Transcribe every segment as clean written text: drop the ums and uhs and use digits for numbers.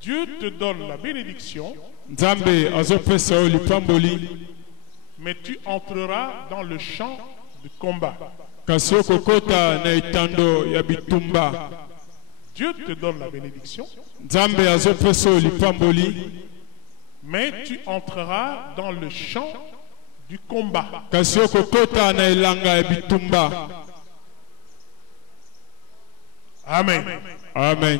Dieu te donne la bénédiction, mais tu entreras dans le champ de combat. Dieu te donne la bénédiction, mais tu entreras dans le champ du combat. Amen. Amen.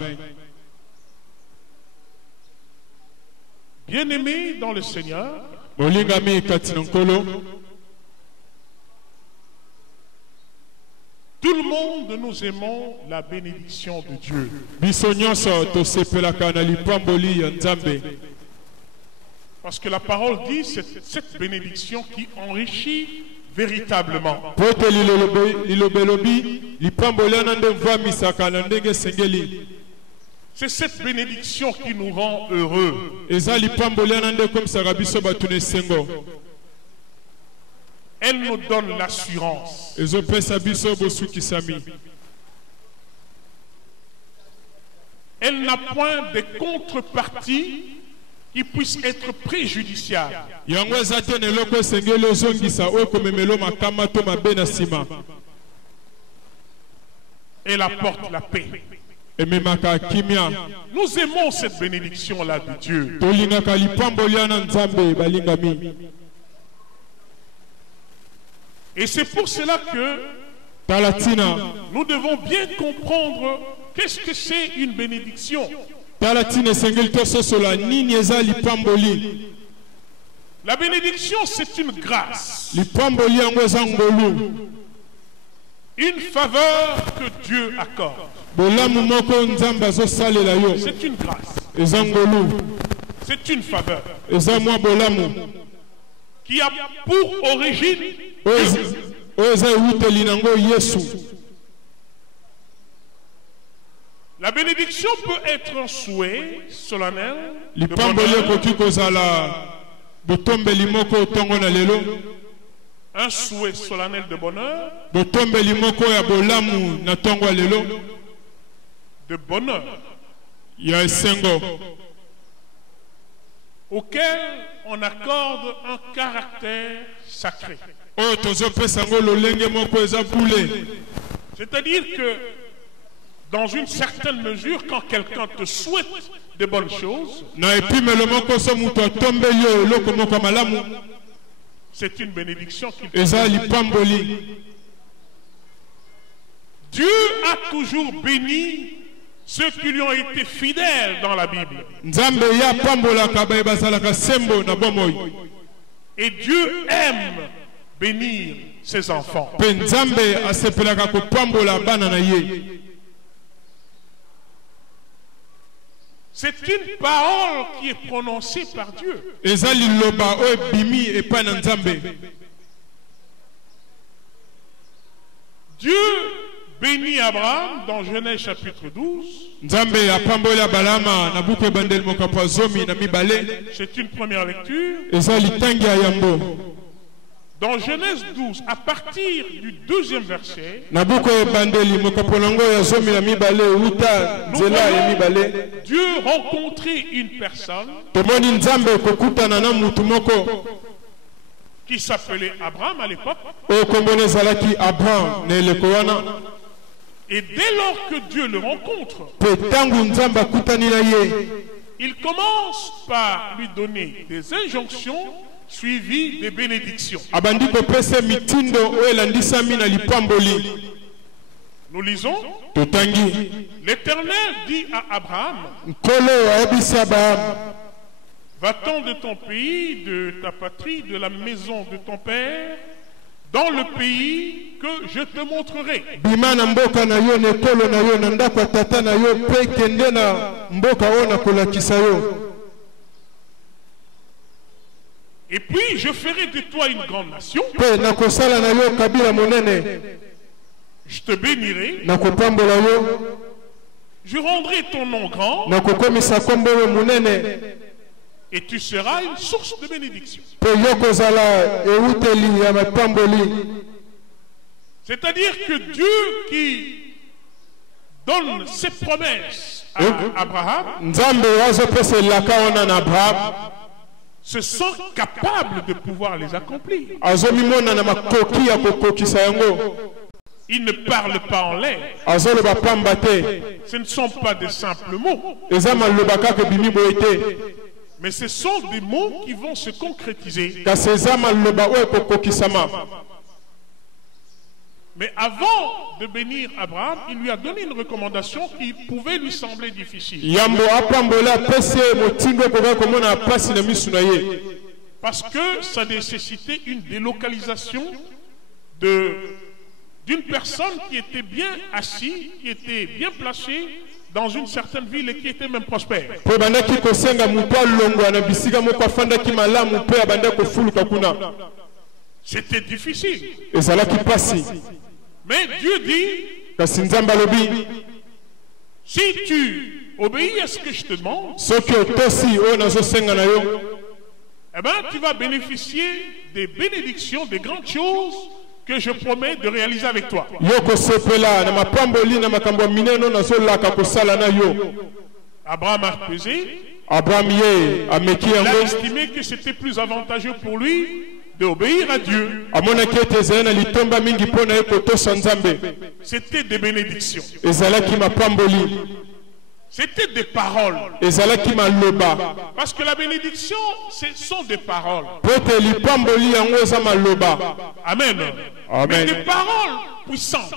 Bien-aimés dans le Seigneur, tout le monde, nous aimons la bénédiction de Dieu. Parce que la parole dit, c'est cette bénédiction qui enrichit véritablement. C'est cette bénédiction qui nous rend heureux. Elle nous donne l'assurance. Elle n'a point de contrepartie qui puisse être préjudiciable. Elle apporte la paix. Nous aimons cette bénédiction-là de Dieu. Et c'est pour cela que nous devons bien comprendre qu'est-ce que c'est une bénédiction. La bénédiction, c'est une grâce. Une faveur que Dieu accorde. C'est une grâce. C'est une faveur qui a pour origine la bénédiction peut être un souhait solennel de bonheur, un souhait solennel de bonheur, auquel on accorde un caractère sacré. C'est-à-dire que dans une certaine mesure, quand quelqu'un te souhaite de bonnes choses, c'est une bénédiction qu'il te donne. Dieu a toujours béni ceux qui lui ont été fidèles dans la Bible. Et Dieu aime bénir ses enfants. C'est une parole qui est prononcée par Dieu. Dieu bénit Abraham dans Genèse chapitre 12. C'est une première lecture. Dans Genèse 12, à partir du deuxième verset, nous voyons Dieu rencontrer une personne qui s'appelait Abraham à l'époque. Et dès lors que Dieu le rencontre, il commence par lui donner des injonctions suivies des bénédictions. Nous lisons, l'Éternel dit à Abraham, va-t'en de ton pays, de ta patrie, de la maison de ton père, dans le pays que je te montrerai. Et puis je ferai de toi une grande nation. Je te bénirai. Je rendrai ton nom grand. Et tu seras une source de bénédiction. C'est-à-dire que Dieu qui donne ses promesses à Abraham se sent capable de pouvoir les accomplir. Il ne parle pas en l'air. Ce ne sont pas des simples mots. Mais ce sont des mots qui vont se concrétiser. Mais avant de bénir Abraham, il lui a donné une recommandation qui pouvait lui sembler difficile. Parce que ça nécessitait une délocalisation d'une personne qui était bien assise, qui était bien placée dans une certaine ville et qui était même prospère. C'était difficile. Mais Dieu dit, si tu obéis à ce que je te demande, eh ben, tu vas bénéficier des bénédictions, des grandes choses que je promets de réaliser avec toi. Abraham a pesé. Il a estimé que c'était plus avantageux pour lui d'obéir à Dieu. C'était des bénédictions. C'était des paroles. Parce que la bénédiction, ce sont des paroles. Amen. Mais des paroles puissantes.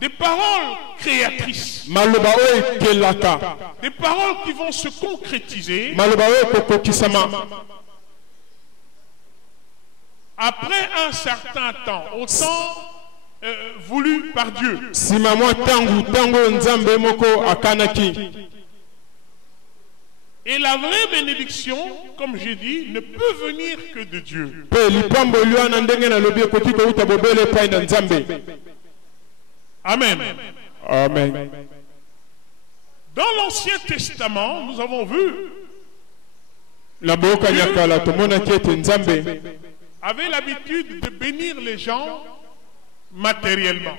Des paroles créatrices. Des paroles qui vont se concrétiser. Après un certain temps, au temps voulu par Dieu. Et la vraie bénédiction, comme j'ai dit, ne peut venir que de Dieu. Amen. Amen. Dans l'Ancien Testament, nous avons vu avait l'habitude de bénir les gens matériellement.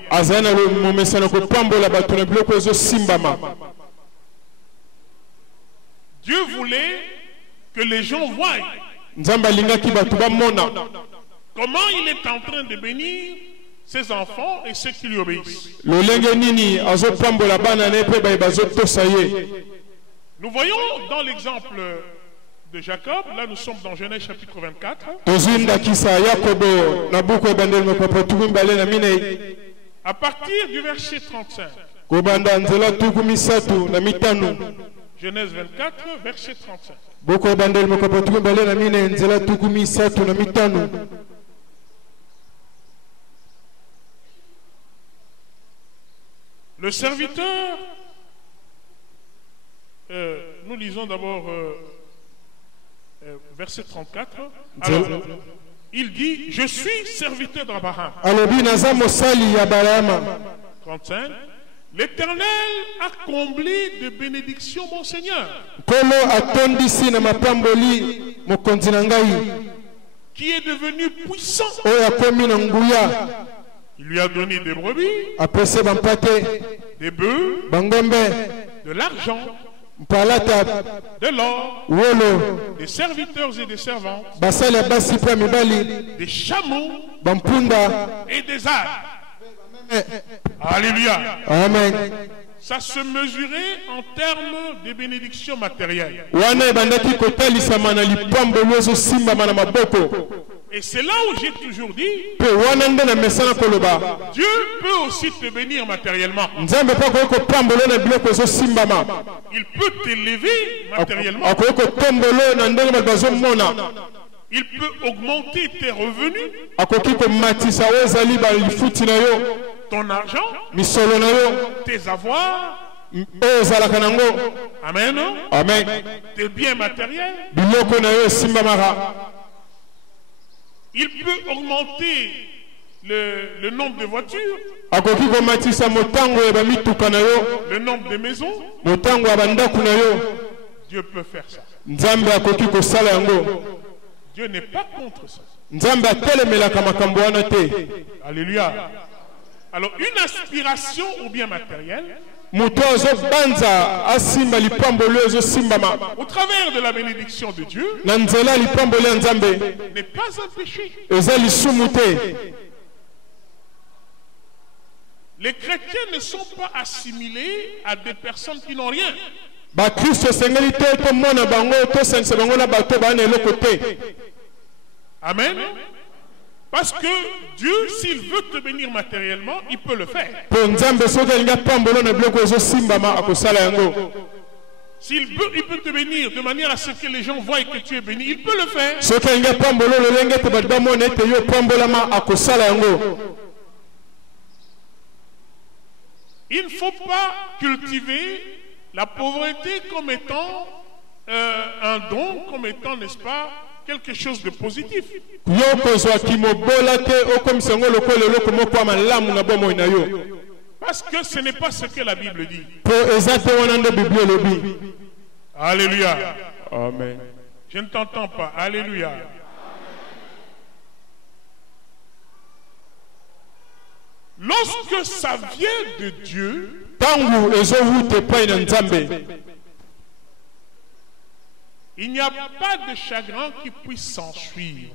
Dieu voulait que les gens voient comment il est en train de bénir ses enfants et ceux qui lui obéissent. Nous voyons dans l'exemple de Jacob, là nous sommes dans Genèse chapitre 24. À partir du verset 35. Genèse 24, verset 35. Le serviteur, nous lisons d'abord verset 34. Alors, il dit, je suis serviteur d'Abraham. 35. L'Éternel a comblé de bénédictions mon Seigneur, qui est devenu puissant. Il lui a donné des brebis, des bœufs, de l'argent, de l'or, des serviteurs et des servantes, des chameaux et des ânes. Alléluia. Amen. Ça se mesurait en termes de bénédictions matérielles. Et c'est là où j'ai toujours dit, Dieu peut aussi te bénir matériellement. Il peut t'élever matériellement. Il peut augmenter tes revenus, ton argent, tes avoirs. Amen. Amen. Tes biens matériels. Il peut augmenter le nombre de voitures, le nombre de maisons. Dieu peut faire ça. Dieu n'est pas contre ça. Alléluia. Alors, une aspiration au bien matériel Au travers de la bénédiction de Dieu, n'est pas un péché. Les chrétiens ne sont pas assimilés à des personnes qui n'ont rien. Amen. Parce que Dieu, s'il veut te bénir matériellement, il peut le faire. S'il peut, il peut te bénir de manière à ce que les gens voient que tu es béni, il peut le faire. Il ne faut pas cultiver la pauvreté comme étant un don, comme étant, n'est-ce pas, quelque chose de positif. Parce que ce n'est pas ce que la Bible dit. Alléluia. Amen. Je ne t'entends pas. Alléluia. Lorsque ça vient de Dieu, il n'y a pas de chagrin qui puisse s'ensuivre.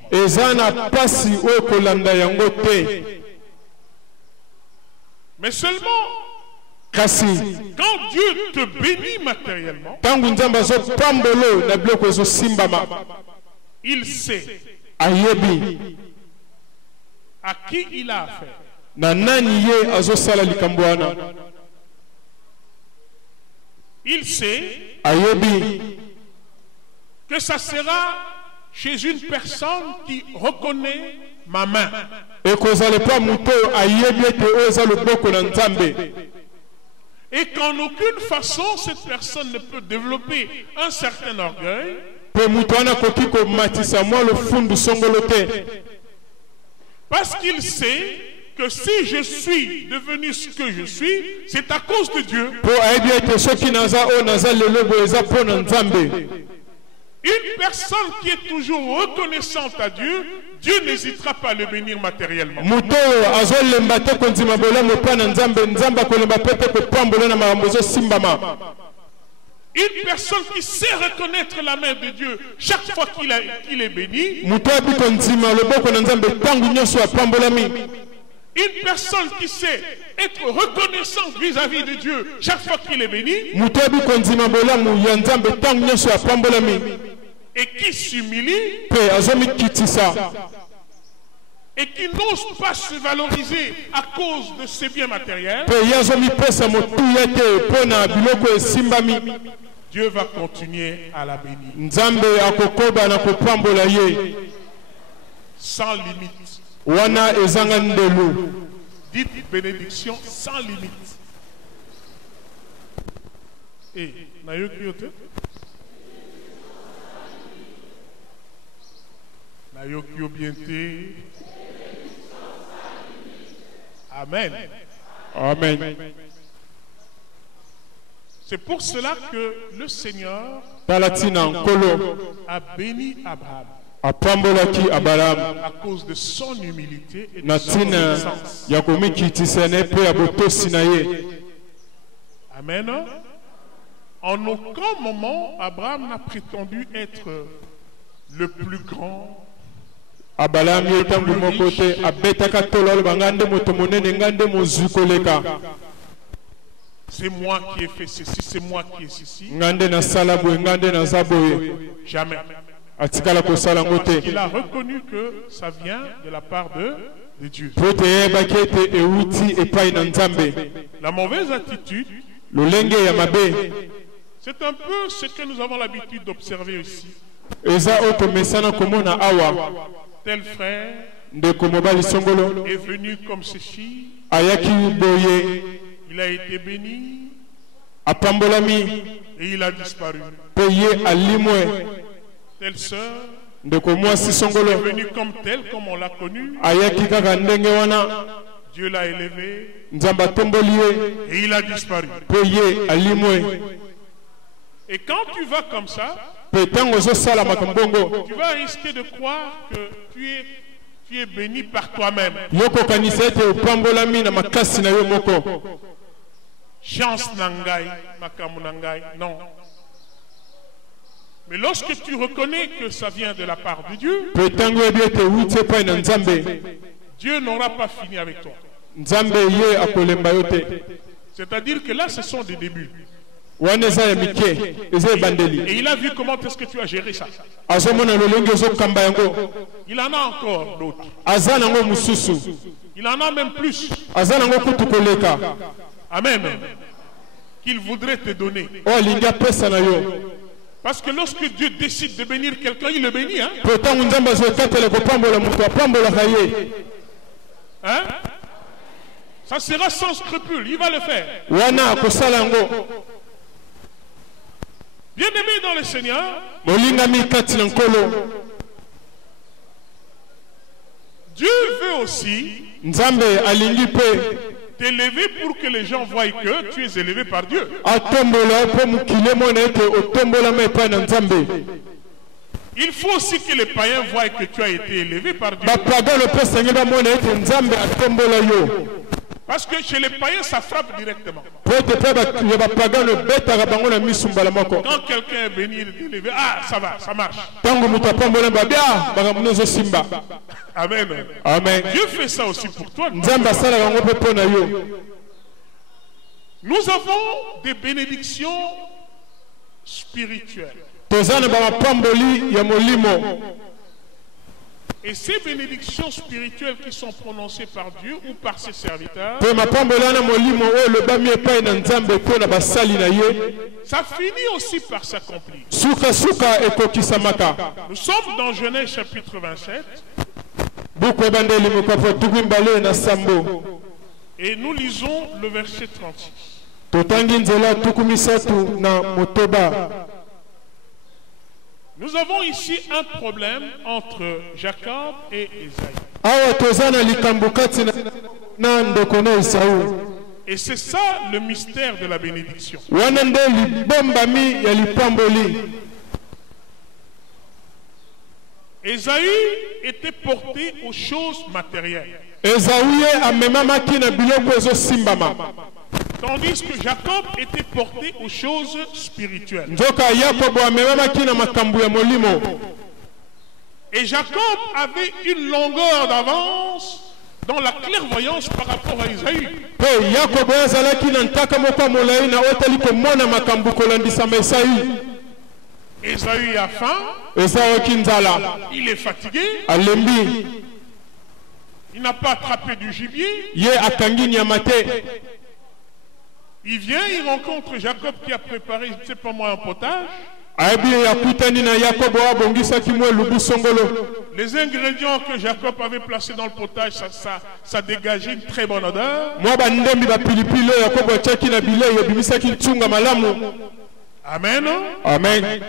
Mais seulement, quand Dieu te bénit matériellement, il sait à qui il a affaire. Il sait que ça sera chez une personne qui reconnaît ma main. Et qu'en aucune façon cette personne ne peut développer un certain orgueil. Parce qu'il sait que si je suis devenu ce que je suis, c'est à cause de Dieu. Une personne qui est toujours reconnaissante à Dieu, Dieu n'hésitera pas à le bénir matériellement. Une personne qui sait reconnaître la main de Dieu chaque fois qu'il est béni. Une personne qui sait être reconnaissante vis-à-vis de Dieu chaque fois qu'il est béni. Et qui s'humilie. Et qui n'ose pas se valoriser à cause de ses biens matériels. Dieu va continuer à la bénir. Sans limite. Dites bénédiction sans limite. Et Nayoki Obiente. Amen. Amen. C'est pour cela que le Seigneur a béni Abraham. À cause de son humilité et de son obéissance. Amen. En aucun moment, Abraham n'a prétendu être le plus grand. C'est moi qui ai fait ceci, c'est moi qui ai ceci. Jamais. Parce qu'il a reconnu que ça vient de la part de Dieu. La mauvaise attitude, c'est un peu ce que nous avons l'habitude d'observer ici. Tel frère est venu comme ceci. Il a été béni et il a disparu. Telle sœur est venue comme telle, comme on l'a connue. Dieu l'a élevé et il a disparu. Et quand tu vas comme ça, tu vas risquer de croire que tu es béni par toi-même. chance nangai, makamu nangai, non. Mais lorsque tu reconnais que ça vient de la part de Dieu, Dieu n'aura pas fini avec toi. C'est-à-dire que là, ce sont des débuts. Et il a vu comment est-ce que tu as géré ça. Il en a encore d'autres. Il en a même plus. Amen. Qu'il voudrait te donner. Parce que lorsque Dieu décide de bénir quelqu'un, il le bénit. Hein? Hein? Ça sera sans scrupule, il va le faire. Bien-aimé dans le Seigneur, Dieu veut aussi t'élever pour que les gens voient que tu es élevé par Dieu. Il faut aussi que les païens voient que tu as été élevé par Dieu. Parce que chez les païens, ça frappe directement. Quand quelqu'un est béni, il est élevé, ah, ça va, ça marche. Amen. Amen. Dieu fait ça aussi pour toi. Nous avons des bénédictions spirituelles. Et ces bénédictions spirituelles qui sont prononcées par Dieu ou par ses serviteurs, ça finit aussi par s'accomplir. Nous sommes dans Genèse chapitre 27. Et nous lisons le verset 36. Nous avons ici un problème entre Jacob et Ésaü. Et c'est ça le mystère de la bénédiction. Ésaü était porté aux choses matérielles. Tandis que Jacob était porté aux choses spirituelles. Et Jacob avait une longueur d'avance dans la clairvoyance par rapport à Ésaü. Ésaü a faim. Il est fatigué. Il n'a pas attrapé du gibier. Il vient, il rencontre Jacob qui a préparé, je ne sais pas moi, un potage. Les ingrédients que Jacob avait placés dans le potage, ça dégageait une très bonne odeur. Amen. Amen.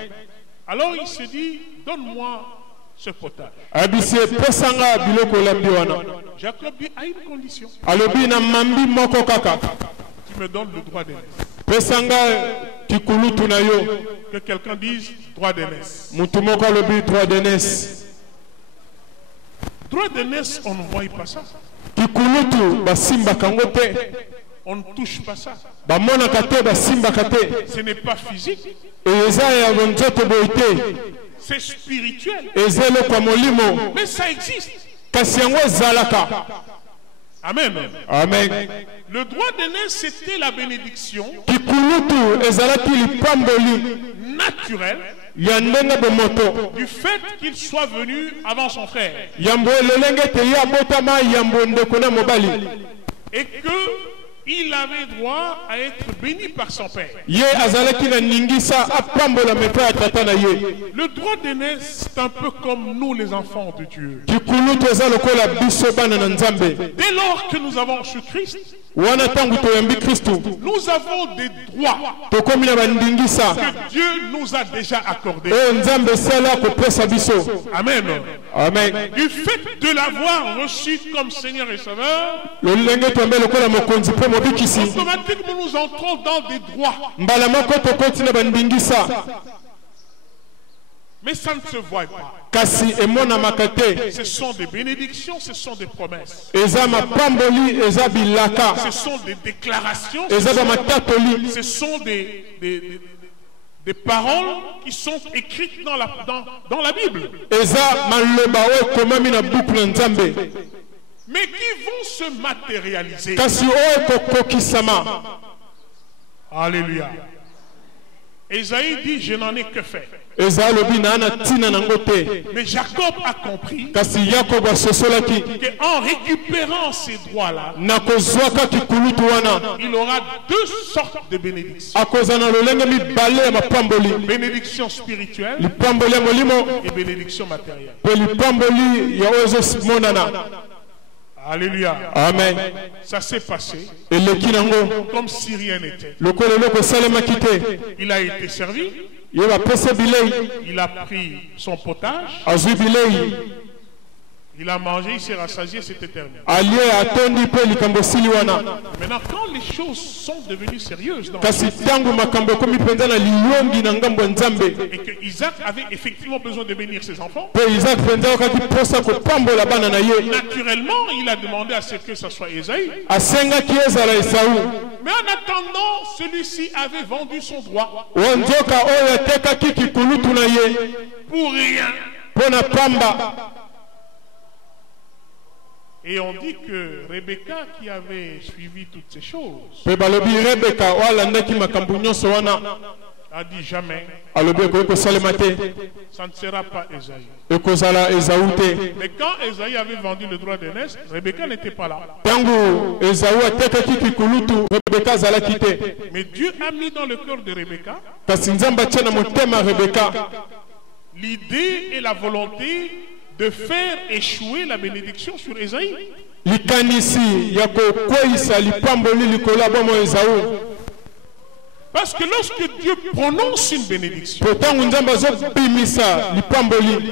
Alors il se dit, donne-moi ce potage. Jacob dit, à une condition. Tu me donnes le droit d'aînesse. Que quelqu'un dise droit d'aînesse. Droit d'aînesse, on ne voit pas ça. On ne touche pas ça. Ce n'est pas physique. C'est spirituel. Mais ça existe. Amen. Amen. Le droit d'aînesse, c'était la bénédiction naturelle du fait qu'il soit venu avant son frère. Et qu'il avait droit à être béni par son père. Le droit d'aînesse, c'est un peu comme nous les enfants de Dieu. Dès lors que nous avons reçu Christ, nous avons des droits que Dieu nous a déjà accordés. Amen. Amen. Du fait de l'avoir reçu comme Seigneur et Sauveur, automatiquement nous entrons dans des droits. Mais ça ne se voit pas. kasi emona makate. Ce sont des bénédictions, ce sont des promesses. Eza mapamboli, eza bilaka. Ce sont des déclarations. Eza matatoli. Ce sont des paroles qui sont écrites dans la Bible. Eza maloba o komami na buku na Nzambe. Mais qui vont se matérialiser. Kasi o kokokisama. Alléluia. Ésaïe dit, je n'en ai que fait. Mais Jacob a compris qu'en récupérant ces droits-là, il aura deux sortes de bénédictions. Bénédiction spirituelle et bénédiction matérielle. Alléluia. Amen. Ça s'est passé comme si rien n'était. Il a été servi. Il a pris son potage. Il a mangé, il s'est rassasié, c'était terminé. Maintenant, quand les choses sont devenues sérieuses dans et que Isaac avait effectivement besoin de bénir ses enfants, naturellement, il a demandé à ce que ce soit Ésaïe. Mais en attendant, celui-ci avait vendu son droit pour rien. Et on dit que Rebecca, qui avait suivi toutes ces choses, a dit jamais, ça ne sera pas Ésaïe. Mais quand Ésaïe avait vendu le droit d'aînesse, Rebecca n'était pas là. Mais Dieu a mis dans le cœur de Rebecca l'idée et la volonté de faire échouer la bénédiction sur Ésaïe. Parce que lorsque Dieu prononce une bénédiction,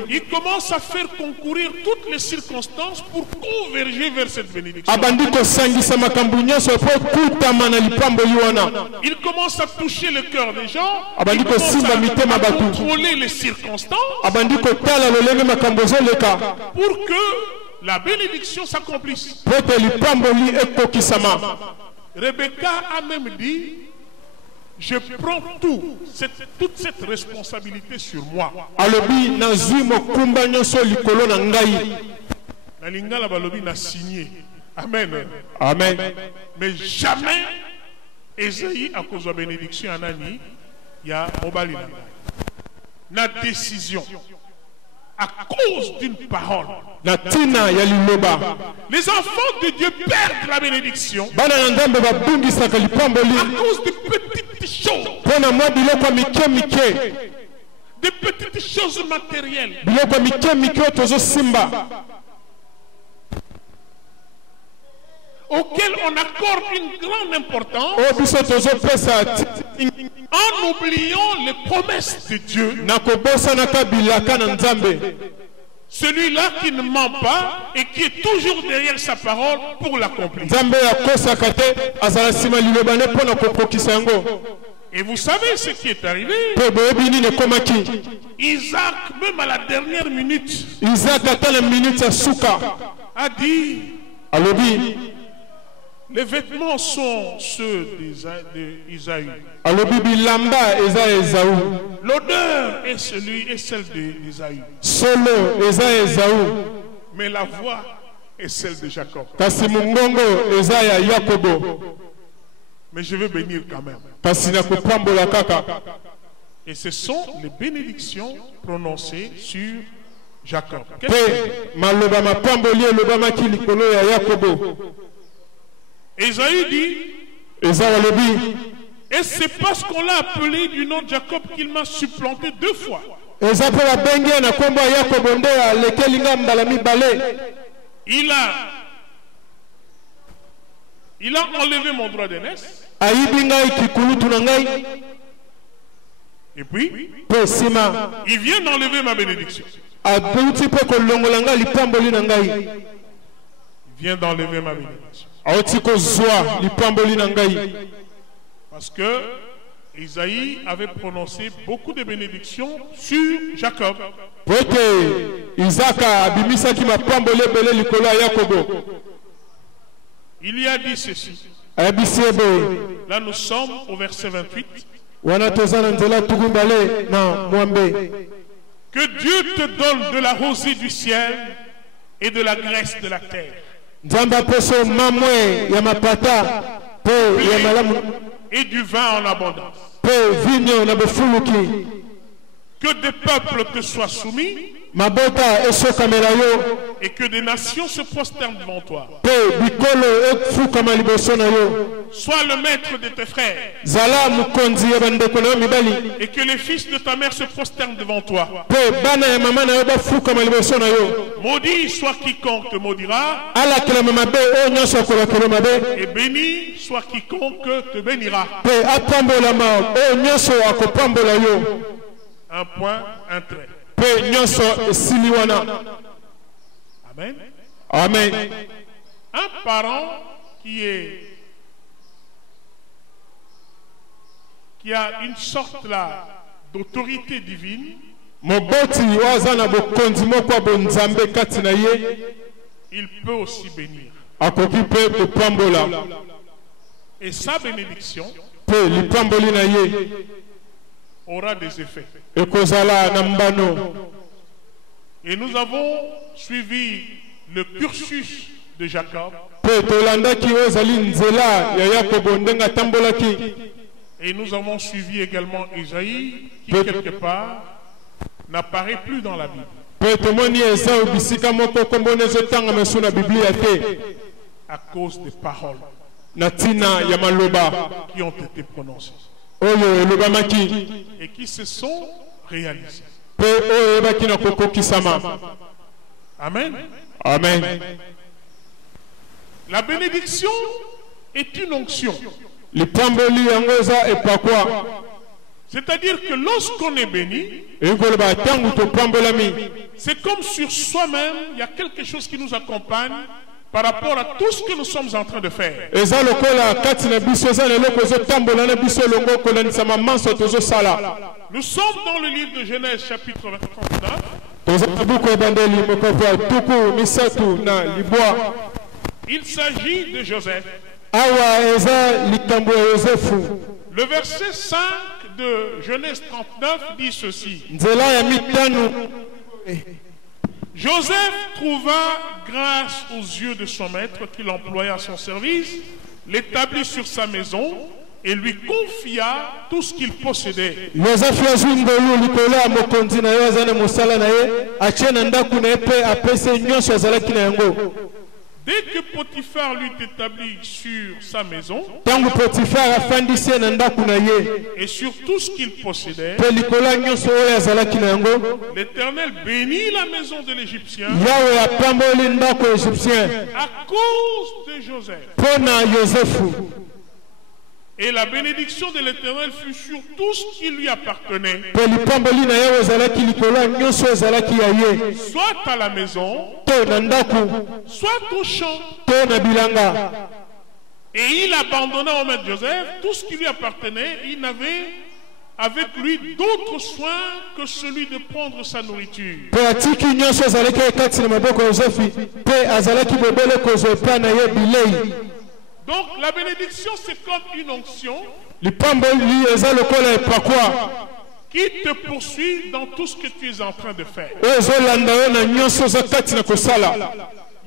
il commence à faire concourir toutes les circonstances pour converger vers cette bénédiction. Il commence à toucher le cœur des gens, il commence à contrôler les circonstances pour que la bénédiction s'accomplisse. Rebecca a même dit, je prends toute cette responsabilité sur moi. La lingala balobi n'a signé. Amen. Amen. Mais jamais Ésaïe a cause de bénédiction en Annie, il y a Mobali. La décision à cause d'une parole. Les enfants de Dieu perdent la bénédiction à cause de petites choses. Des petites choses matérielles. Auxquelles on accorde une grande importance en oubliant les promesses de Dieu. Celui-là qui ne ment pas et qui est toujours derrière sa parole pour l'accomplir. Et vous savez ce qui est arrivé. Isaac, même à la dernière minute, a dit, les vêtements sont ceux d'Isaïe. L'odeur est celle d'Isaïe. Mais la voix est celle de Jacob. Mais je veux bénir quand même. Et ce sont les bénédictions prononcées sur Jacob. Ésaïe dit, et c'est parce qu'on l'a appelé du nom de Jacob qu'il m'a supplanté 2 fois. Il a enlevé mon droit d'aînesse. Et puis, il vient d'enlever ma bénédiction. Il vient d'enlever ma bénédiction. Parce que Isaïe avait prononcé beaucoup de bénédictions sur Jacob. Il y a dit ceci. Là nous sommes au verset 28. Que Dieu te donne de la rosée du ciel et de la graisse de la terre. Et du vin en abondance. Que des peuples te soient soumis et que des nations se prosternent devant toi. Sois le maître de tes frères et que les fils de ta mère se prosternent devant toi. Maudit soit quiconque te maudira et béni soit quiconque te bénira. Un point, un trait. Amen. Amen. Un parent qui a une sorte là d'autorité divine, il peut aussi bénir. Et sa bénédiction aura des effets. Et nous avons suivi le cursus de Jacob. Et nous avons suivi également Isaïe, qui quelque part n'apparaît plus dans la Bible. À cause des paroles qui ont été prononcées et qui se sont réalisées. Amen. Amen. La bénédiction est une onction. C'est-à-dire que lorsqu'on est béni, c'est comme sur soi-même, il y a quelque chose qui nous accompagne par rapport à tout ce que nous sommes en train de faire. Nous sommes dans le livre de Genèse chapitre 39. Il s'agit de Joseph. Le verset 5 de Genèse 39 dit ceci. Joseph trouva grâce aux yeux de son maître qui l'employa à son service, l'établit sur sa maison et lui confia tout ce qu'il possédait. Dès que Potiphar l'eut établi sur sa maison et sur tout ce qu'il possédait, l'Éternel bénit la maison de l'Égyptien à cause de Joseph. Et la bénédiction de l'Éternel fut sur tout ce qui lui appartenait, soit à la maison, soit au champ. Et il abandonna au maître Joseph tout ce qui lui appartenait. Il n'avait avec lui d'autres soins que celui de prendre sa nourriture. Donc la bénédiction, c'est comme une onction qui te poursuit dans tout ce que tu es en train de faire.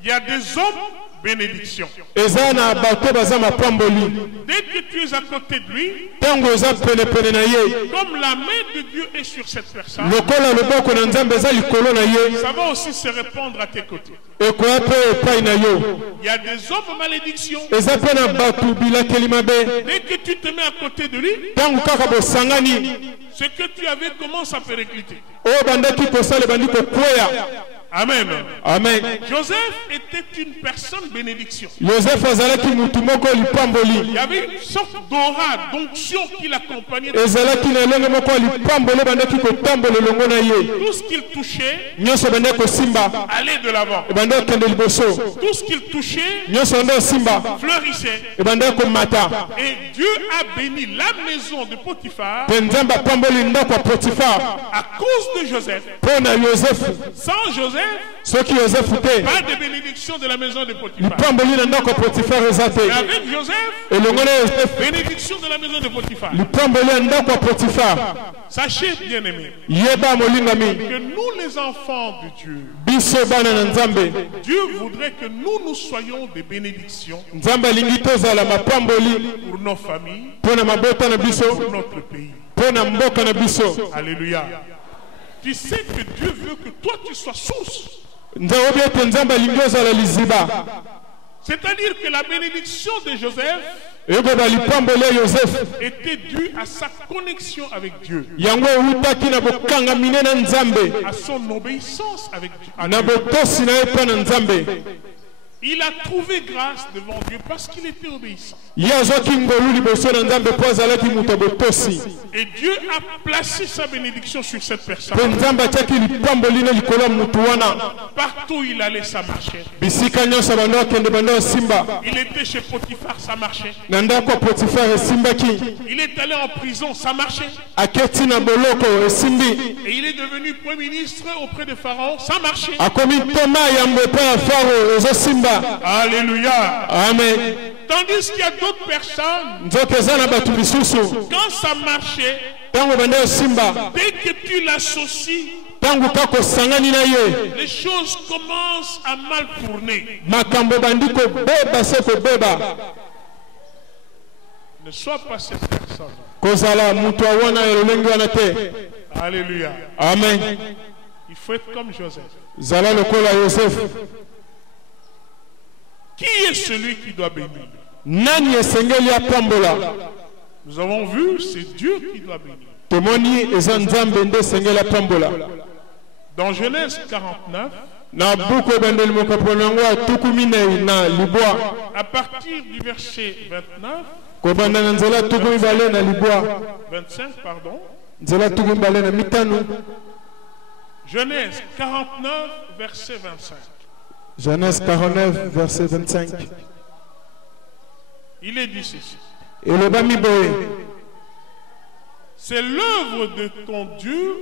Il y a des hommes bénédiction. Dès que tu es à côté de lui, comme la main de Dieu est sur cette personne, ça va aussi se répandre à tes côtés. Il y a des hommes malédiction. Dès que tu te mets à côté de lui, ce que tu avais commence à péricliter. Amen. Amen. Joseph était une personne bénédiction. Joseph azalaki mutu moko lipamboli. Il y avait une sorte d'aura, d'onction qui l'accompagnait. Ezalaki na elenge moko lipamboli bandaki kotambola elongo na ye. Tout ce qu'il touchait Nyonso bandaki kosimba. allait de l'avant. Ebandaki kokende liboso. Tout ce qu'il touchait Nyonso bandaki kosimba. fleurissait. Ebandaki komata. Et Dieu a béni la maison de Potiphar Mpe Nzambe apamboli ndako ya Potifar à cause de Joseph. mpo na Yosefu. Sans Joseph, Soki Yosefu te, pas de bénédiction de la maison de Potiphar. lipamboli na ndako ya Potifar eza te. Mais avec Joseph, Elongo na Yosefu, bénédiction de la maison de Potiphar. lipamboli ya ndako ya Potifar. Sachez, bien-aimés, Yeba molingami, que nous, les enfants de Dieu, biso bana na Nzambe. Dieu voudrait que nous soyons des bénédictions Nzambe alingi tozala mapamboli pour nos familles, mpo na mabota na biso, pour notre pays. mpo na mboka na biso. Alléluia. Tu sais que Dieu veut que toi tu sois source. Nzaobi ete Nzambe alingi ozala liziba. C'est-à-dire que la bénédiction de Joseph Ekoba lipamboli ya Yosefu était due à sa connexion avec Dieu, yango eutaki na bokangamine na Nzambe, à son obéissance avec Dieu. na botosi na ye mpo na Nzambe. Il a trouvé grâce devant Dieu parce qu'il était obéissant. Ye azwaki ngolu liboso na Nzambe mpo azalaki moto ya botosi. Et Dieu a placé sa bénédiction sur cette personne. Mpe Nzambe atiaki lipamboli na likolo ya motu wana. Partout où il allait, ça marchait. Bisika nyonso bando akende bando asimba. Il était chez Potiphar, ça marchait. Na ndako ya Potifar esimbaki. Il est allé en prison, ça marchait. Aketi na boloko esimbi. Et il est devenu premier ministre auprès de Pharaon, ça marchait. Akomi toma yambo epai ya Faro ezosimba. Alléluia. Amen. Tandis qu'il y a d'autres personnes, Nzoka eza na bato misusu. quand ça marchait, Ntango bando esimba. dès que tu l'associes, Ntango kaka osangani na ye. les choses commencent à mal tourner. Makambo bandi kobeba se kobeba. Ne sois pas cette personne. Kozala mutu awana elongi wana te. Alléluia. Amen. Il faut être comme Joseph. Zala lokola Yosef. Qui est celui qui doit bénir? Nani esengeli apambola. Nous avons vu, c'est Dieu qui doit bénir. Tomoni eza Nzambe nde esengeli apambola. Dans Genèse 49, Na buku ebandeli mokapolo yango ya tuku minei na libwa. à partir du verset 29, Kobanda na nzela tuku mibale na libwa. 25, pardon, Nzela tuku mibale na mitano. Genèse 49, verset 25. Genèse 49, verset 25. Il est dit ceci. Eloba miboye. C'est l'œuvre de ton Dieu,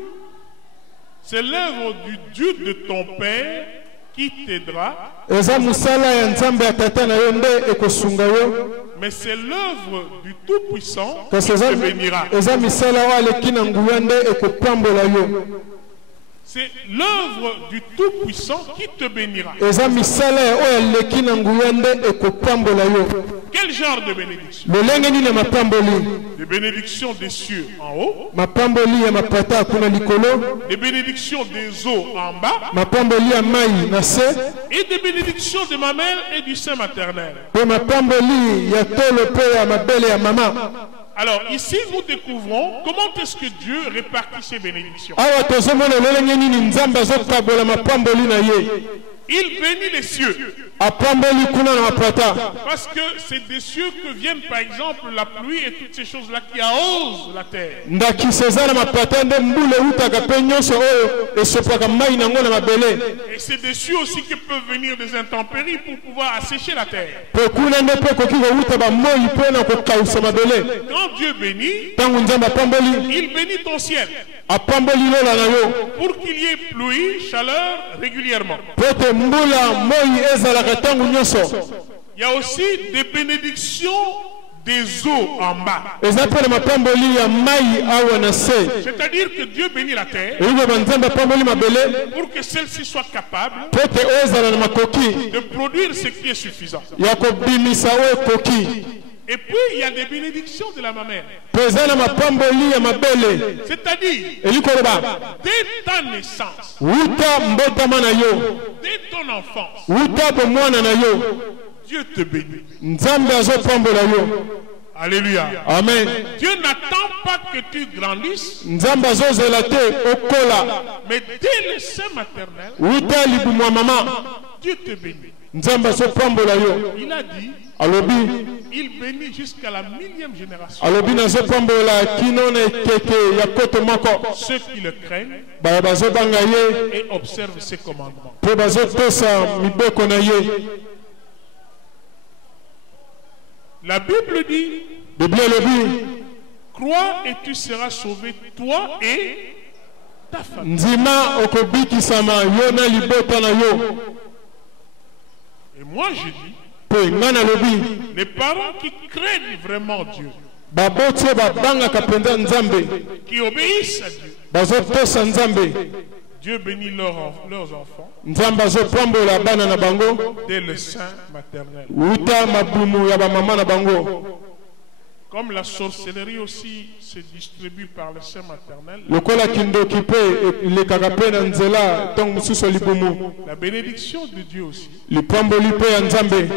c'est l'œuvre du Dieu de ton Père qui t'aidera, Eza musala ya Nzambe ya tata na yo nde ekosunga yo. mais c'est l'œuvre du Tout-Puissant qui Kasi te bénira. eza misala oyo aleki na nguya nde ekopambola yo. C'est l'œuvre du Tout-Puissant qui te bénira. Eza misala oyo aleki na nguya nde ekopambola yo. Quel genre de bénédiction? Lolenge nini ya mapamboli? Des bénédictions des cieux en haut, Mapamboli ya mapata kuna likolo, des bénédictions des eaux en bas, mapamboli ya mai na se, et des bénédictions de ma mère et du sein maternel. pe mapamboli ya tolo pe ya mabele ya mama. Alors ici, nous découvrons comment est-ce que Dieu répartit ses bénédictions. Awa tozomona lolenge nini Nzambe azokabola mapamboli na ye. Il bénit les cieux. Apamboli kuna na mapata. Parce que c'est des cieux que viennent par exemple la pluie et toutes ces choses-là qui arrosent la terre. Ndakisa eza na mapata nde mbula eutaka pe nyonso oyo esopaka mai nango na mabele. Et c'est des cieux aussi qui peuvent venir des intempéries pour pouvoir assécher la terre. Pe kuna nde pe koki kouta bamoi mpe na kokausa mabele. Quand Dieu bénit, Ntango Nzambe apamboli, il bénit ton ciel apamboli lola na yo. pour qu'il y ait pluie, chaleur régulièrement. Po ete mbula moi ezalaka ntango nyonso. Il y a aussi des bénédictions des eaux en bas. Eza mpe na mapamboli ya mai awa na se. C'est-à-dire que Dieu bénit la terre Eyuba Nzambe apamboli mabele pour que celle-ci soit capable po ete oyo ezala na makoki de produire ce qui est suffisant. ya kobimisa oyo ekoki. Et puis, il y a des bénédictions de la mamelle. Po eza na mapamboli ya mabele. C'est-à-dire, Eli koloba dès ta naissance, wuta mbotama na yo, dès ton enfance, wuta bomwana na yo, Dieu te bénit. Nzambe azopambola yo. Alléluia. Amen. Dieu n'attend pas que tu grandisses, Nzambe azozela te okola. mais dès le sein maternel, Uta libumu ya mama. Dieu te bénit. Nzambe azopambola yo. Il a dit, Alobi. il bénit jusqu'à la 1000e génération. Alobi nazopambola kino na ekeke ya koto moko. Ceux qui le craignent Baya bazobanga ye. et observent ses commandements. Pe bazotosa mibeko na ye. La Bible dit, Biblia elobi. crois et tu seras sauvé, toi et ta famille. Nzima okobikisama yo na libota na yo. Et moi je dis, Pe ngana lobi. les parents qui craignent vraiment Dieu, Babotse babanga kapenda Nzambe. qui obéissent à Dieu, Bazotosa Nzambe. Dieu bénit leurs enfants Nzambe azopambola bana na bango. dès le sein maternel. Uta mabumu ya bamama na bango. Comme la sorcellerie aussi se distribue par le sein maternel, Lokola kindoki pe lekaka pe na nzela ntongo mosusu ya libumu. la bénédiction de Dieu aussi Lipamboli pe ya Nzambe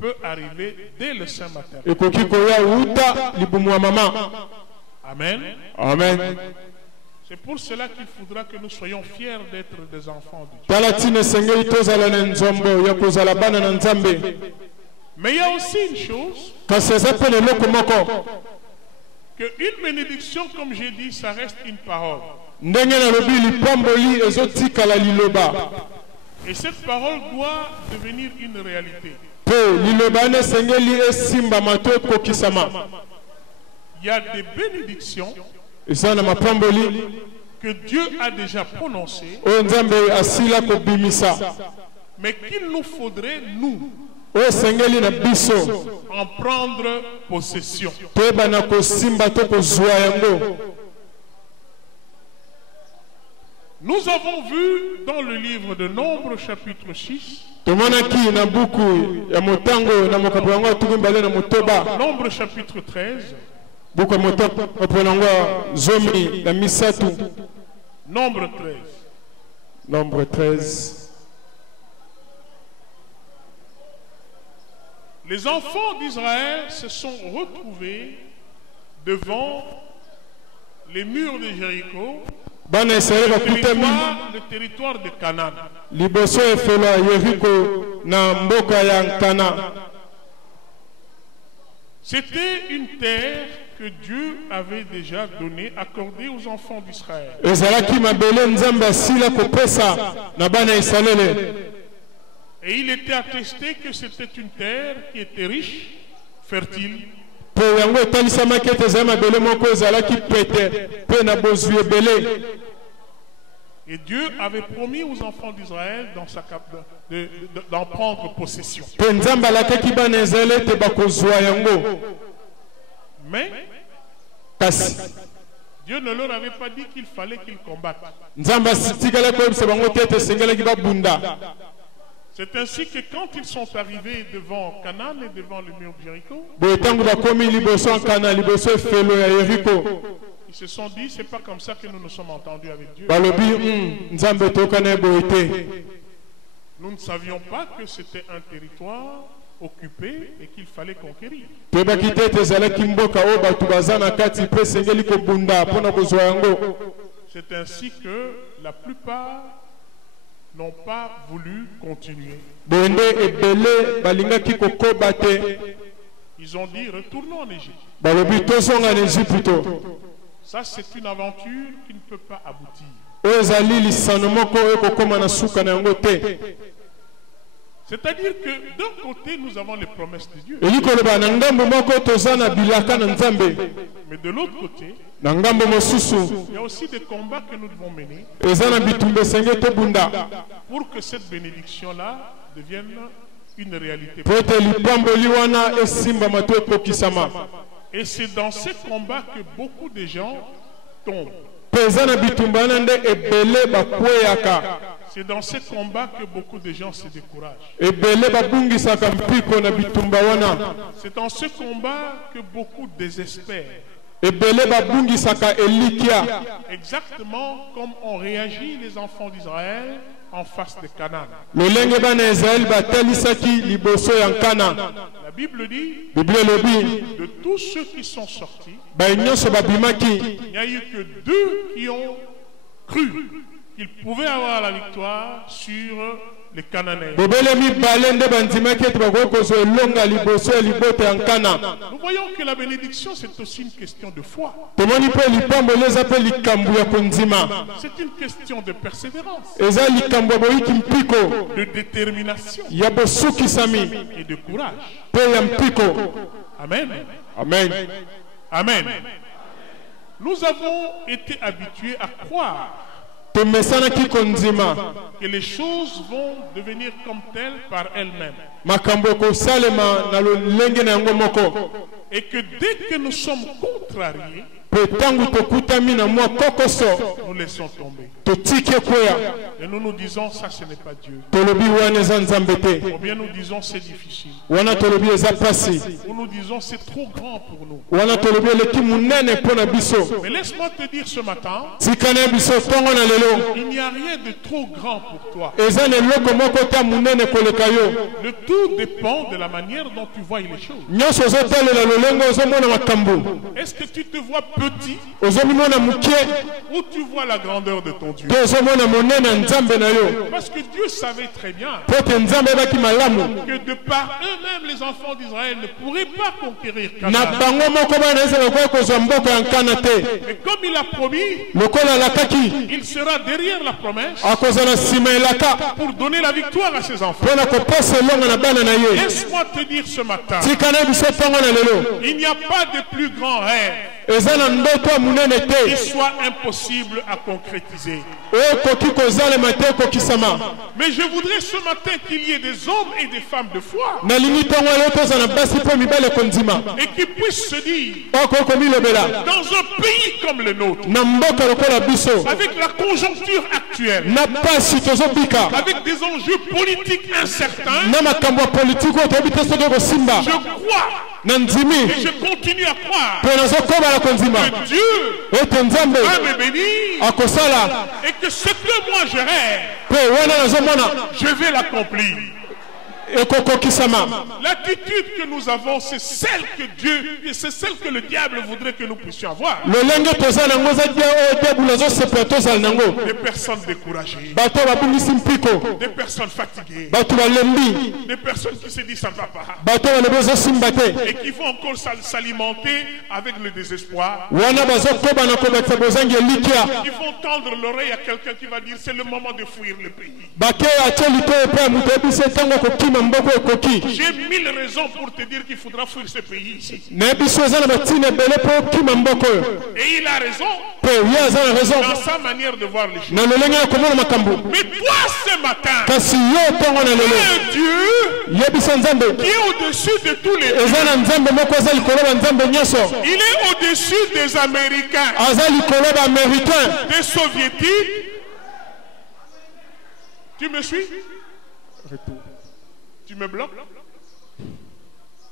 peut arriver dès le sein maternel. ekoki koya uta libumu ya mama. Amen. Amen. C'est pour cela qu'il faudra que nous soyons fiers d'être des enfants de Dieu. Tala tina esengeli tozala na nzombo ya kozala bana na Nzambe. Mais il y a aussi une chose, Kasi eza pe na eloko moko. que une bénédiction, comme j'ai dit, ça reste une parole. Ndenge nalobi lipamboli ezotikala liloba. Et cette parole doit devenir une réalité. Pe liloba wana esengeli esimbama to ekokisama. Il y a des bénédictions Eza na mapamboli que Dieu a déjà prononcées, oyo Nzambe asila kobimisa. mais qu'il nous faudrait, nous, Oyo esengeli na biso en prendre possession. toyeba na kosimba to kozwa yango. Nous avons vu dans le livre de Nombres, chapitre 6, Tomonaki na buku ya motango na mokapo yango atuki mbale na motoba. Nombres, chapitre 13, Buku ya motoba yango zomi na misatu. Nombre 13. Nombre 13. Les enfants d'Israël se sont retrouvés devant les murs de Jéricho, Bana Israeli bakutami le territoire de Canaan. liboso efelo ya Yeriko na mboka ya Kana. C'était une terre que Dieu avait déjà donnée, accordée aux enfants d'Israël. Ezalaki mabele Nzambe asila kopesa na bana Israeli. Et il était attesté que c'était une terre qui était riche, fertile. Po yango etalisamaki ete ezali mabele moko ezalaki pete pe na bozwi ebele. Et Dieu avait promis aux enfants d'Israël d'en prendre possession. Pe Nzambe alakaki bana Israeli ete bakozwa yango. Mais Kasi Dieu ne leur avait pas dit qu'il fallait qu'ils combattent. Nzambe atikalaki koyebisa bango te ete esengelaki babunda. C'est ainsi que quand ils sont arrivés devant Canaan et devant le mur de Jéricho, Boye ntango bakomi liboso ya Kana liboso efelo ya Yeriko, ils se sont dit, c'est pas comme ça que nous nous sommes entendus avec Dieu. balobi Nzambe tokana ye boye te. Nous ne savions pas que c'était un territoire occupé et qu'il fallait conquérir. Toyebaki te ete ezalaki mboka oyo bato baza na kati mpe esengeli kobunda mpona kozwa yango. C'est ainsi que la plupart n'ont pas voulu continuer. Boye nde ebele balingaki kokoba te. Ils ont dit, retournons en Égypte. Balobi tozonga na Ejipito. Ça, c'est une aventure qui ne peut pas aboutir. Oyo ezali lisano moko oyo ekokóma na suka na yango te. C'est-à-dire que d'un côté, nous avons les promesses de Dieu. Eli koloba na ngambo moko toza na bilaka na Nzambe. Mais de l'autre côté, Na ngambo mosusu il y a aussi des combats que nous devons mener eza na bitumba esenge tobunda. pour que cette bénédiction-là devienne une réalité. Po ete lipamboli wana esimbama to ekokisama. Et c'est dans ces combats que beaucoup de gens tombent. Pe eza na bitumba wana nde ebele bakweyaka. C'est dans ces combats que beaucoup de gens se découragent. Ebele babungisaka mpiko na bitumba wana. C'est dans ce combat que beaucoup désespèrent. Ebele babungisaka elikia. Exactement comme ont réagi les enfants d'Israël en face de Canaan. lolenge bana Israël batalisaki liboso ya Nkana. La Bible dit, Bible lobi de tous ceux qui sont sortis, bainyoso babimaki il n'y a eu que 2 qui ont cru qu'ils pouvaient avoir la victoire sur les Cananéens. bobele mibale nde bandimaki ete bakoki kozwa elonga liboso ya libota ya Nkana. Nous voyons que la bénédiction, c'est aussi une question de foi. tomoni mpe lipamboli eza mpe likambo ya kondima, C'est une question de persévérance, eza likambo ya boyiki mpiko de détermination ya bosukisami et de courage. mpe ya mpiko. Amen. Amen. Amen. Nous avons été habitués à croire tomesanaki kondima que les choses vont devenir comme telles par elles-mêmes. makambo ekosalema na lolenge na yango moko, Et que dès que nous sommes contrariés, mpe ntango tokutami na mwa kokoso nous laissons tomber. totiki ekweya Et nous nous disons, ça ce n'est pas Dieu. tolobi wana eza nzambe te, Ou bien nous disons, c'est difficile. wana tolobi eza pasi, Ou nous disons, c'est trop grand pour nous. wana tolobi eleki munene mpo na biso. Mais laisse-moi te dire ce matin, tikana ya biso ntongo na lelo il n'y a rien de trop grand pour toi. eza na eloko moko ta munene koleka yo. Le tout dépend de la manière dont tu vois les choses. nyonso ozotalela lolenge ozomona makambo, Est-ce que tu te vois petit ozomimona mokie ou tu vois la grandeur de ton Dieu? te ozomona monene ya nzambe na yo, Parce que Dieu savait très bien mpo te nzambe ebaki malamu que de par eux-mêmes, les enfants d'Israël ne pourraient pas conquérir na Canaan. bango moko bana Israele bakoki kozwa mboka ya Nkana te. Mais comme il a promis, lokola alakaki il sera derrière la promesse akozala nsima elaka pour donner la victoire à ses enfants. mpo na koposa elonga na bana na ye. Laisse-moi te dire ce matin, tikana biso ntongo na lelo il n'y a pas de plus grand rêve eza na ndoto ya munene qui te soit impossible à concrétiser. oyo ekoki kozalema te ekokisama. Mais je voudrais ce matin qu'il y ait des hommes et des femmes de foi nalingi ntongo lelo toza na basi mpe mibale kondima et qui puissent se dire, oyo komilobela dans un pays comme le nôtre, na mboka lokola biso avec la conjoncture actuelle, na pasi tozobika avec des enjeux politiques incertains, na makambo ya politiki oyo toyebi te soki kosimba je crois na ndimi et je continue à croire mpe nazokobala kondima que Dieu ete nzambe va me bénir akosala et que ce que moi je rêve, mpe wana nazomona je vais l'accomplir. ekokokisama. L'attitude que nous avons, c'est celle que Dieu, et c'est celle que le diable voudrait que nous puissions avoir. lolenge toza nango eza dia oyo debulu azosepela tozala nango, Des personnes découragées, bato oyo babungisi mpiko, des personnes fatiguées, bato balembi, des personnes qui se disent ça ne va pas bato oyo balobi ezosimba te, et qui vont encore s'alimenter avec le désespoir. wana bazokoba na kobakisa bozangi elikya, Ils vont tendre l'oreille à quelqu'un qui va dire c'est le moment de fuir le pays. bake atie likoyo mpe ya moto oyebisi ntango kokima mboko ekoki. J'ai 1000 raisons pour te dire qu'il faudra fuir ce pays ici. nayebi so eza na batina ebele mpo okima mboko oyo, Et il a raison mpe ye aza na raison dans sa manière de voir les choses. na lolenge ya komona makambo. Mais toi ce matin, kasi yo ntongo na lelo un Dieu yebisa nzambe qui est au-dessus de tous les dieux. eza na nzambe moko aza likolo banzambe nyonso, Il est au-dessus des Américains, aza likolo baaméricain. des Soviétiques. Tu me suis? Tu me bloques?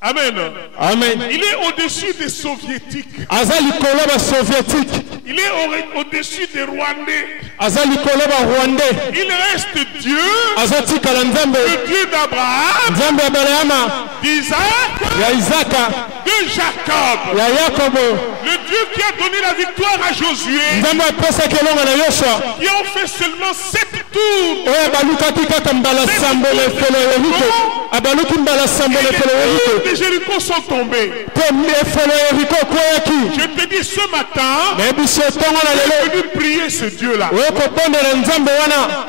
Amen. Amen. Il est au-dessus des Soviétiques. aza likolo basoviétique, Il est au-dessus des Rwandais. aza likolo barwandais, Il reste Dieu, azotikala nzambe, le Dieu d'Abraham, nzambe ya abrahama, d'Isaac, ya isaka, de Jacob. ya yakobo, Le Dieu qui a donné la victoire à Josué, nzambe apesaki elonga na yosua, qui ont fait seulement 7 tours. oyo abalukaki kaka mbala sambo na efelo ya yeriko, abaluki mbala sambo na efelo ya Les yeriko, murs de Jéricho sont tombés. mpe efelo ya yeriko ekweyaki. Je te dis ce matin, nayebi so ntongo na tu es lelo venu prier ce Dieu-là. oyo kobondela nzambe wana.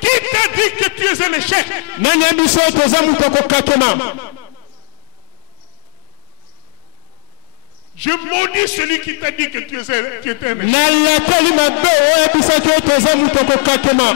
Qui t'a dit que tu es un échec? nani yebi so toza moto akokakema. Je maudis celui qui t'a dit que tu étais un échec. nalateli mabe oyo yebisaki oyo toza moto akokakema.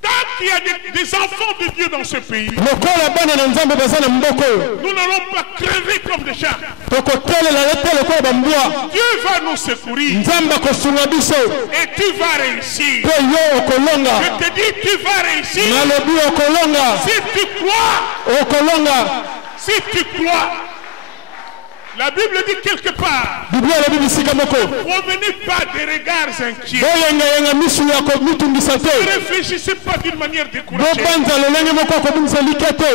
Tant qu'il y a des enfants de Dieu dans ce pays, lokola bana na nzambe baza na mboko oyo nous n'allons pas crever comme des chats. tokotelela te lokola bambwa. Dieu va nous secourir nzambe akosunga biso et tu vas réussir. mpe yo okolonga. Je te dis, tu vas réussir. nalobi okolonga, Si tu crois, okolonga. si tu crois, La Bible dit quelque part, Biblia la Bible sika moko. promenez pas des regards inquiets. Boyenga yenga misu ya ko mitungisa te. Ne réfléchissez pas d'une manière découragée. Bobanza lolenge moko ko bimisa likete.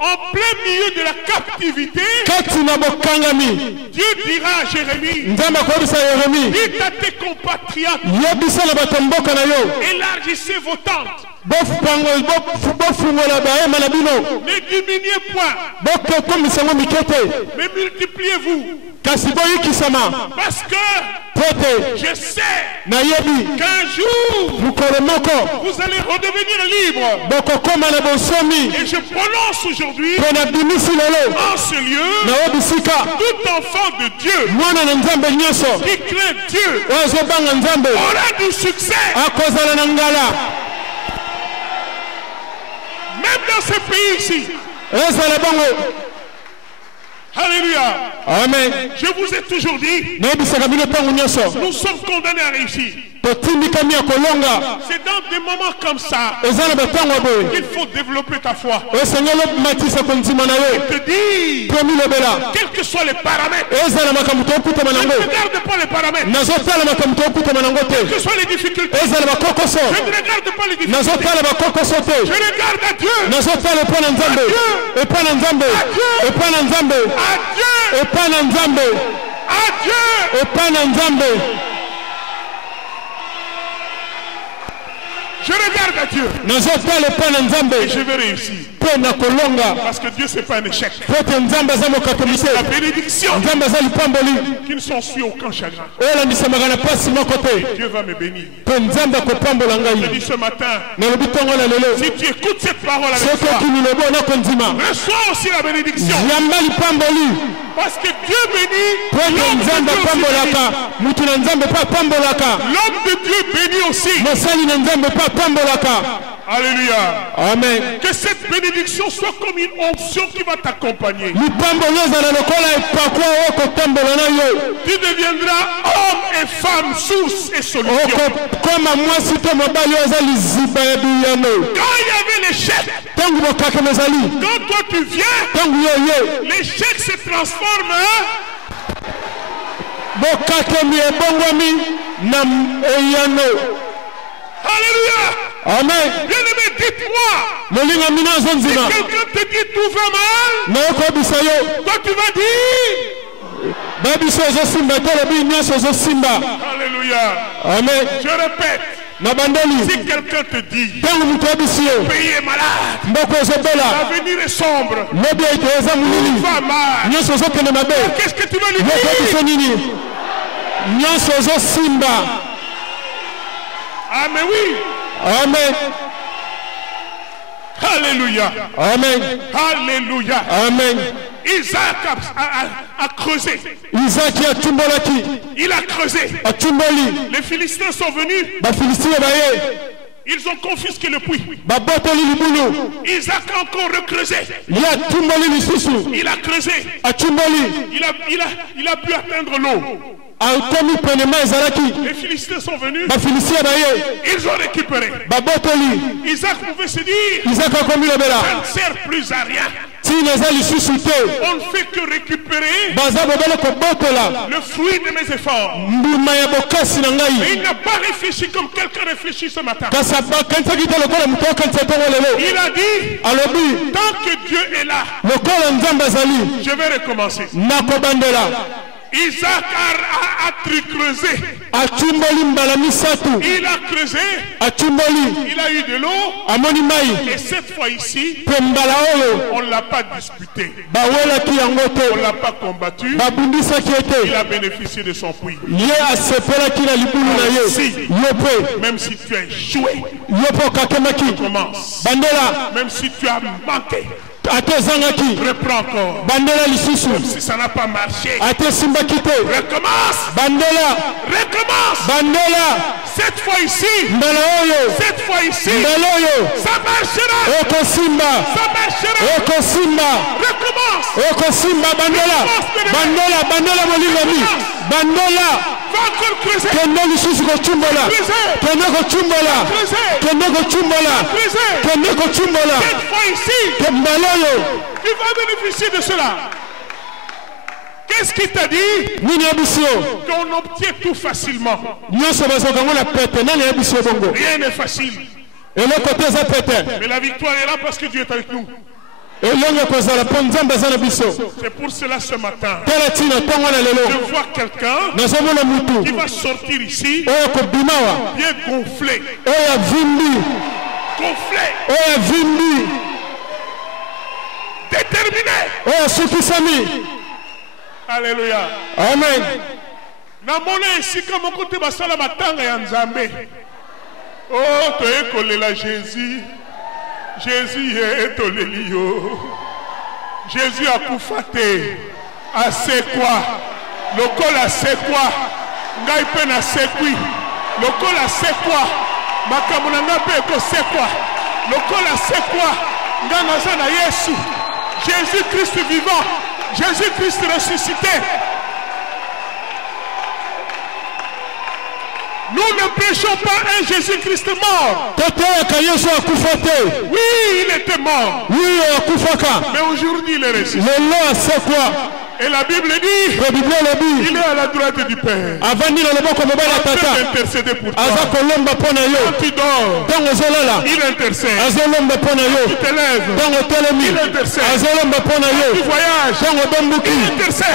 En plein milieu de la captivité, Kati na bokangami. Dieu dira à Jérémie, Nzamba ko bisa Yeremi. dites à tes compatriotes, Yebisa na batomboka na yo. élargissez vos tentes. Bofungola bahema na bino. Ne diminuez point, Bokokomisa mikete. mais multipliez-vous. Kasi boyikisama. Parce que Pote je sais na yebi. qu'un jour, Mukolo moko. vous allez redevenir libre. Bokokoma na bosomi. Et je prononce aujourd'hui, Pona bimisi lelo. en ce lieu, Na obisika. tout enfant de Dieu Mwana na nzambe nyoso. qui craint Dieu Wazobanga nzambe. aura du succès. Akozala na ngala. Même dans ce pays ici. Ezala bango. Alléluia. Amen. Je vous ai toujours dit, Nayebisaka bino ntango nyonso. nous sommes condamnés à réussir. Totindikami ya kolonga. C'est dans des moments comme ça Eza na batango boye. qu'il faut développer ta foi. Osengeli omatisa kondima na yo. Te dis, Tomilobela. quels que soient les paramètres, Eza na makambo tokutama ne nango. regarde pas les paramètres, Nazotala makambo tokutama nango quelles te. que soient les difficultés. Eza na bakokoso. Je ne regarde pas les difficultés. Nazotala bakokoso Je te. regarde à Dieu. Nazotala epa na nzambe. Epa na nzambe. Epa na nzambe. À Dieu. Epa na nzambe. À Dieu. Epa na nzambe. Je regarde à Dieu. Nazotala epa na nzambe. Et je vais réussir. Mpo na kolonga. Parce que Dieu, c'est pas un échec. Po te nzambe aza mokatomisi. La bénédiction Nzambe aza lipamboli. qui ne s'en suit aucun chagrin. Oyo elandisamaka na pasi moko te. Dieu va me bénir. Mpo nzambe akopambola Je ngai. dis ce matin, Nalobi ntongo na lelo. si tu écoutes cette parole avec Soki foi, okimi lobo nakondima. reçois aussi la bénédiction. Yamba lipamboli. Parce que Dieu bénit Po ete l'homme de nzambe Dieu aussi apambolaka. bénit. Mutu na nzambe mpe apambolaka. L'homme de Dieu bénit aussi. Mosali na nzambe mpe apambolaka. Alléluia. Amen. Que cette bénédiction soit comme une onction qui va t'accompagner. Lipamboli ezala lokola epakwa oyo kotambola na yo. Tu deviendras homme et femme, source et solution. Okokoma mwasi to mobali oyo aza liziba ya biyano. Quand il y avait l'échec, Ntango bokakema ezali. quand toi tu viens, Ntango yo ye. l'échec se transforme Bokakemi ebongwami na eyano. Alléluia. Amen. Bien-aimé, dites-moi, Molinga mina si zonzima. quelqu'un te dit tout va mal, Nayokobisa yo. toi tu vas dire, Babiso ozosimba tolobi nyonso ozosimba. Alléluia. Amen. Je répète, Na bandeli. si quelqu'un te dit, Ntango moto abisi yo. le pays est malade, Mboko ezobela. l'avenir est sombre, Lobi ete eza molili. va mal, Nyonso ozokende mabe. qu'est-ce que tu vas lui Yokobiso dire? nini? Nyonso ozosimba. Ah mais oui, Amen. Alléluia, Amen. Alléluia. Amen. Isaac a creusé, Isaki atumbolaki. il a creusé. Atumboli. Les Philistins sont venus, Bafilistia baye. ils ont confisqué le puits. Babotoli libulu. Isaac a encore recreusé, Ye atumboli lisusu. il a creusé, Atumboli. il a pu atteindre l'eau. Akomi penema ezalaki. Les Philistins sont venus, Bafilistia baye. ils ont récupéré. Babotoli. Isaac pouvait se dire, Isaka akomi lobela. ça ne sert plus à rien. Tina eza lisusu te. On ne fait que récupérer Baza bobele kobotola. le fruit de mes efforts. Mbuma ya bokasi na Mais ngai. il n'a pas réfléchi comme quelqu'un réfléchit ce matin. Kasi akanisaki te lokola moto akanisa ntongo lelo. Il a dit, Alobi. tant que Dieu est là, Lokola nzambe azali. je vais recommencer. Nakobandela. Isaac a creusé. Atumboli mbala misatu. Il a creusé, Atumboli. il a eu de l'eau. Amoni mai. Et cette fois ici, Pe mbala oyo. on ne l'a pas disputé. Bawelaki yango On te. ne l'a pas combattu. Babundisaki Il ete. a bénéficié de son puits. Ye asepelaki na libulu na ye. Yo pe. Même si tu as échoué, Yo pe okakemaki. commence. Bandela. Même si tu as manqué, Ate ezangaki. reprends encore. Bandela lisusu. Si ça n'a pas marché, Ate simbaki te. recommence. Bandela. Recommence. Bandela. Cette fois ici, Mbala oyo. cette fois ici, Mbala oyo. ça marchera. Okosimba. Ça marchera. Okosimba. Recommence. Okosimba bandela. Bandela. Bandela molingami. Bandela. Va encore creuser. Kende lisusu kochumbola. Kende kochumbola. Kende kochumbola. Kende kochumbola. Cette fois ici, Mbala oyo. tu vas bénéficier de cela. Qu'est-ce qu'il t'a dit? Nini abisio? Qu'on obtient tout facilement. Nyonso bazokango na pete. Nani abisio bongo? Rien n'est facile. Et le côté ça pete. Mais la victoire est là parce que Dieu est avec nous. Et longue kozala po nzambe za na biso. C'est pour cela ce matin. Telatina tongo na lelo. Je vois quelqu'un Nazomona mutu. qui va sortir ici Oyo kobimawa. bien gonflé. Oyo vimbi. Gonflé. Oyo vimbi. Déterminé. Oyo sukisami. Alléluia. Amen. Namona ici comme mon côté basala matanga ya nzambe. Oh, toye kolela Jésus. Jésus est tolelio. Jésus a koufate. A c'est quoi? Le col a c'est quoi? Ngai pe na c'est qui? Le col a c'est quoi? Makamuna pe ko c'est quoi? Le col a c'est quoi? Nga naza na Yesu. Jésus Christ vivant. Jésus Christ ressuscité. Nous ne prêchons pas un Jésus-Christ mort. Oui, il était mort. Mais aujourd'hui, il est ressuscité. Et la Bible dit, il est à la droite du Père. En train d'intercéder pour toi. Quand tu dors, il intercède. Quand tu te lèves, il intercède. Quand tu voyages, il intercède.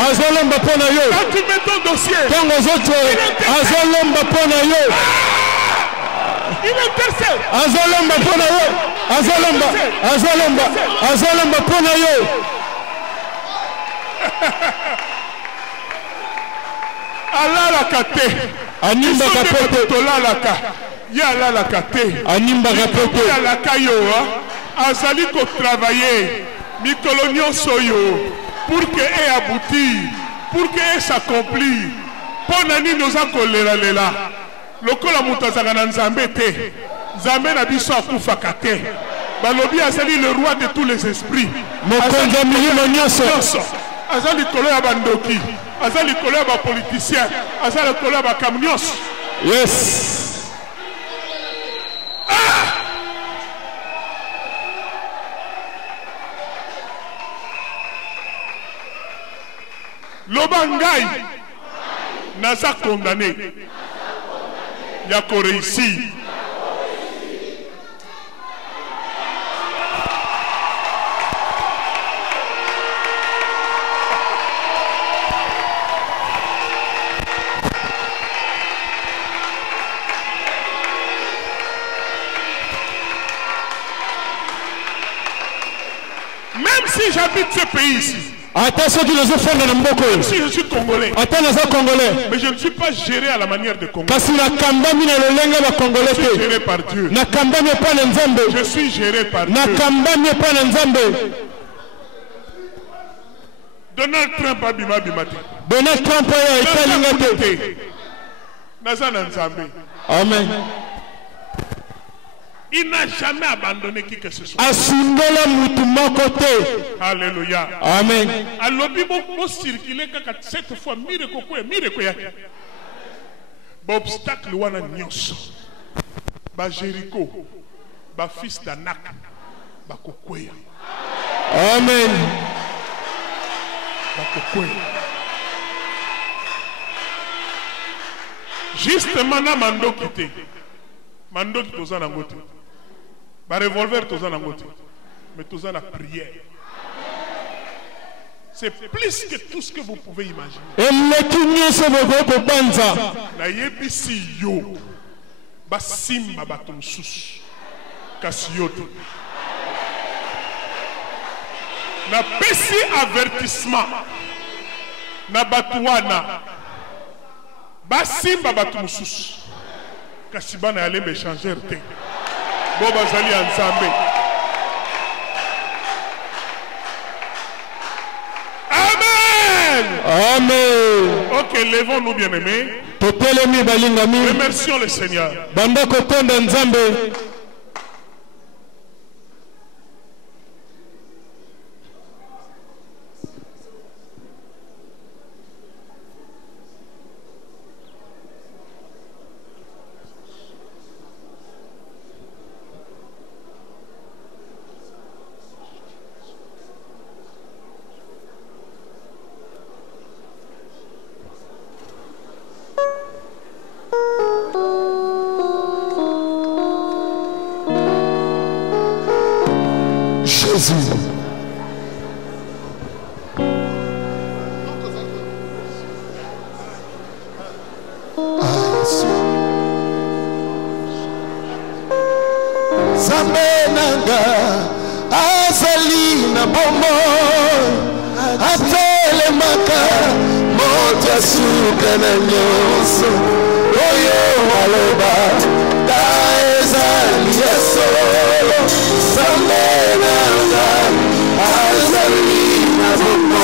Quand tu mets ton dossier, il intercède. Il intercède. Alalaka te. Animbaka pote. Tolalaka. Ya alalaka te. Animbaka pote. Ya alaka yo. Azali ko travailler. Mikolo nyonso yo. Pour que ait abouti. Pour que ait s'accompli. Ponani nous a kolera lela. Lokola mutazanga na nzambe te. Nzambe na biso akufaka te. Balobi azali le roi de tous les esprits. Mokonza milimo nyonso. Azali kolo ya bandoki. Azali kolo ya ba politicien. Azali kolo ya ba kamnyos. Yes. Lobangai naza condamné. Yako réussi. Même si j'habite ce pays ici, même si je suis congolais, mais je ne suis pas géré à la manière de Congolais. Je suis géré par Dieu. Je suis géré par Dieu. Donald Trump a bima bimate. Donald Trump a été Nazana Nzambe. Amen. Il n'a jamais abandonné qui que ce soit. Alléluia. Amen. Alors, il faut circuler cette fois. Mire koko, mire koya. Obstacle wana nyonso. Ba Jéricho, ba fils d'Anak, ba kokoya. Amen. Ba kokoya. Justement na mando kité. Mando qui toza na ngote. Ba revolver toza na ngote. Mais toza na prière. C'est plus que tout ce que vous pouvez imaginer. Na yebisi yo. Ba simba bato mususu. Kasi yo te. Na pesi avertissement. Na batuana. Ba simba bato mususu. Kasi bana alembe changer te. Boba zali ensemble. Amen. Amen. Ok, levons-nous bien-aimés. Remercions le Seigneur. Jésus. Zamenanga azali na bomo atelemaka moto asuka na nyonso oyo maloba ta ezali ya solo. Zamenanga azali na bomo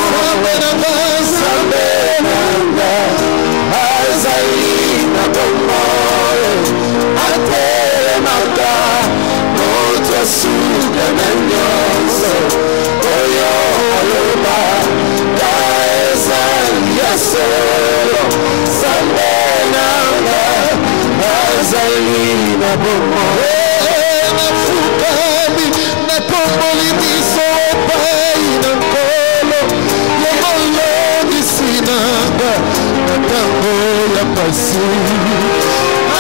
Zamenanga azali na bomo atelemaka suka na nyonso oyo aloba ta ezali ya solo. Zamenanga azali na bomo nafukami nakomboli miso epai na nkolo ya molongisi nanga na ntango ya pasi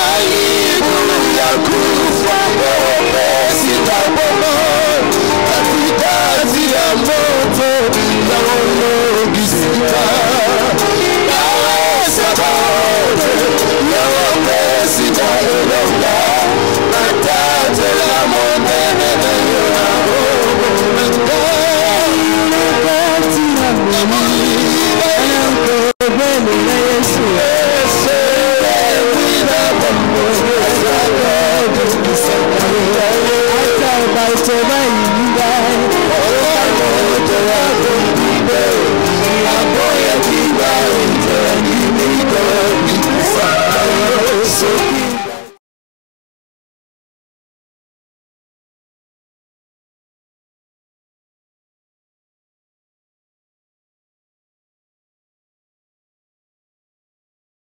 aibu ya kufa katikati ya moto ya olongisika naweza baote ya wapesi na elonga na tate la monene na yo na robo na ngai nakati ya mwili na nkobeni na Yesu